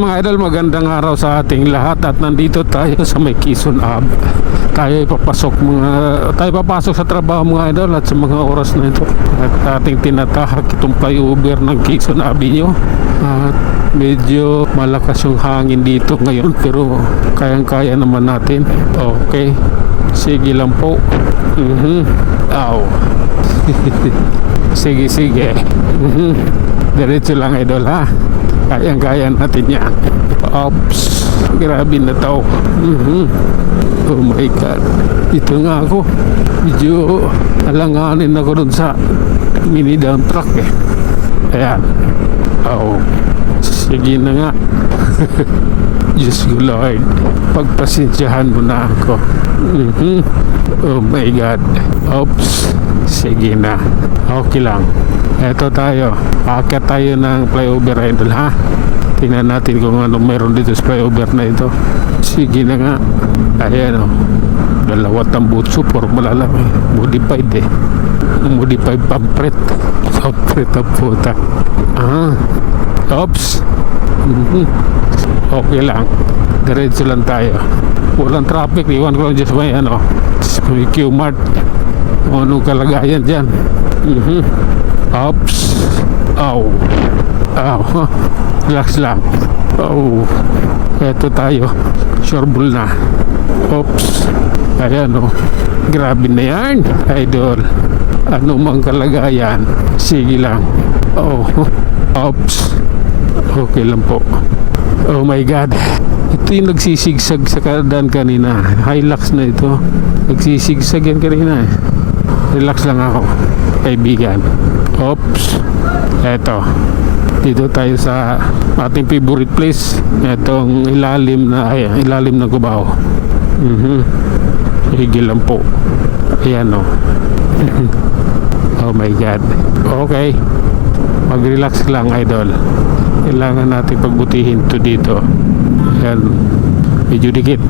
mga idol, magandang araw sa ating lahat at nandito tayo sa may Quezon Ave. Tayo papasok sa trabaho mga idol at sa mga oras na ito at ating tinatahak itong flyover ng Quezon Avenue. At medyo malakas yung hangin dito ngayon pero kayang-kaya naman natin. Okay, sige lang po. Aw. Sige. Diretso lang idol ha. Kayang-kaya natin yan. Oops, grabe na to. Oh my God. Dito nga ako. Medyo alanganin ako dun sa mini dump truck eh. Ayan. Oh, sige na nga. Diyos ko Lord, pagpasensyahan mo na ako. Oh my God. Oops, sige na. Okay lang. Eto tayo. Aakyat tayo ng flyover idol ha. Tingnan natin kung anong meron dito sa flyover na ito. Sige na nga. Ayan o. Dalawa tambutso. Formula lang eh. Modified eh. Modified pampret. Pampret ang puta. Oops. Okay lang. Diretso lang tayo. Walang traffic. Iwan ko lang dyan sa may may Q-Mart. Anong kalagayan dyan. Oops. Ow. Relax lang. Oh. Eto tayo. Sureball na. Oops. Ayan o. Grabe na yan. Idol. Ano mang kalagayan. Sige lang. Oh. Oops. Okay lang po. Oh my God. Ito yung nagsisigsag sa kadan kanina. Hilux na ito. Nagsisigsag yan kanina eh. Relax lang ako, kaibigan. Oops. Eto. Dito tayo sa ating favorite place. Etong ilalim ng Cubao. Higil lang po. Ayan o. Oh my God. Okay. Mag-relax lang idol. Kailangan natin pagbutihin to dito. Ayan. Medyo dikit.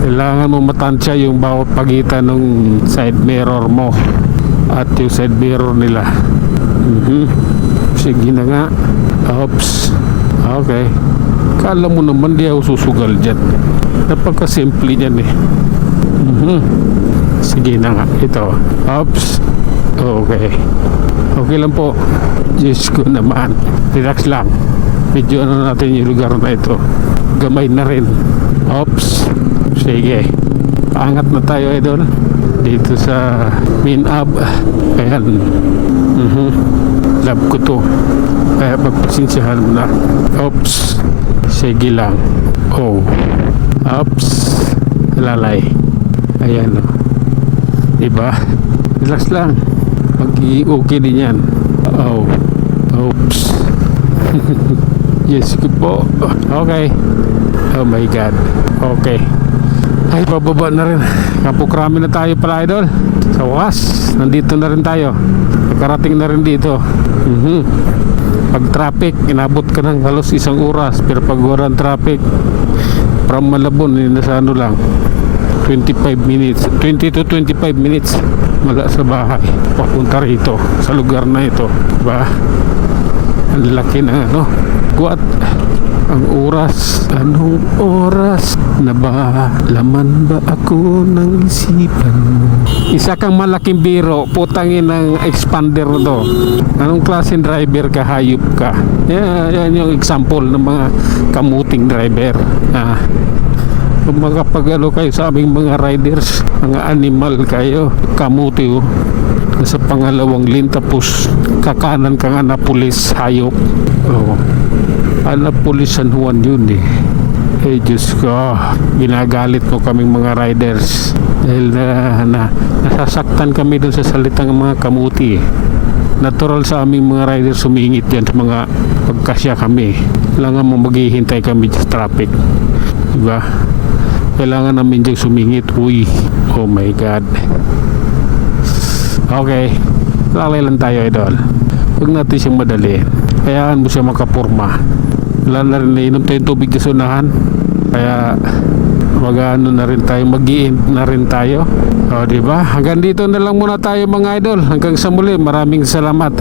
Kailangan mo matansya yung bawat pagitan ng side mirror mo at yung side mirror nila. Sige na nga. Oops. Okay. Kala mo naman di ako susugal dyan. Napagkasimple dyan eh. Sige na nga. Ito. Oops. Okay. Okay lang po. Diyos ko naman. Relax lang. Medyo natin yung lugar na ito. Gamay na rin. Oops. Sige. Paangat na tayo idol. Dito sa main hub. Ayan. Love ko to. Kaya pagpasensyahan mo na. Oops. Sige lang. Oh. Oops. Lalay. Ayan o. Diba? Relax lang. Mag-i-okay din yan. Oh. Oops. Yes ko po. Okay. Oh my God. Okay. Ay, pababa na rin. Kapukrami na tayo pala idol. Sa wakas, nandito na rin tayo. Nakarating na rin dito. Pag traffic, inabot ka ng halos 1 oras. Pero pag walang traffic, from Malabon, nasa ano lang, 25 minutes. 20 to 25 minutes. Mula sa bahay. Papunta rito. Sa lugar na ito. Diba? Ang laki na Guat. Ang oras, anong oras na ba? Laman ba ako ng isipan mo? Isa kang malaking biro, putangin ng expander to. Anong klaseng driver ka, hayop ka? Yan yung example ng mga kamuting driver. Kung makapag kayo sa aming mga riders, mga animal kayo, kamuti nasa pangalawang lane tapos kakanan ka nga na pulis, hayop. Pulis San Juan yun eh. Diyos ko, ginagalit mo kaming mga riders dahil nasasaktan kami dun sa salitang mga kamuti eh. Natural sa aming mga riders sumingit yan sa mga pagkasya kami. Kailangan mo maghihintay kami sa traffic, diba? Kailangan namin dyan sumingit. Uy, oh my God. Okay, lalay lang tayo idol. Huwag natin siyang madali. Kayaan mo siya makapurma. Wala na rin, nainom tayong tubig sa unahan. Kaya mag-ano na rin tayo, mag-i-end na rin tayo. O diba? Hanggang dito na lang muna tayo mga idol. Hanggang sa muli, maraming salamat.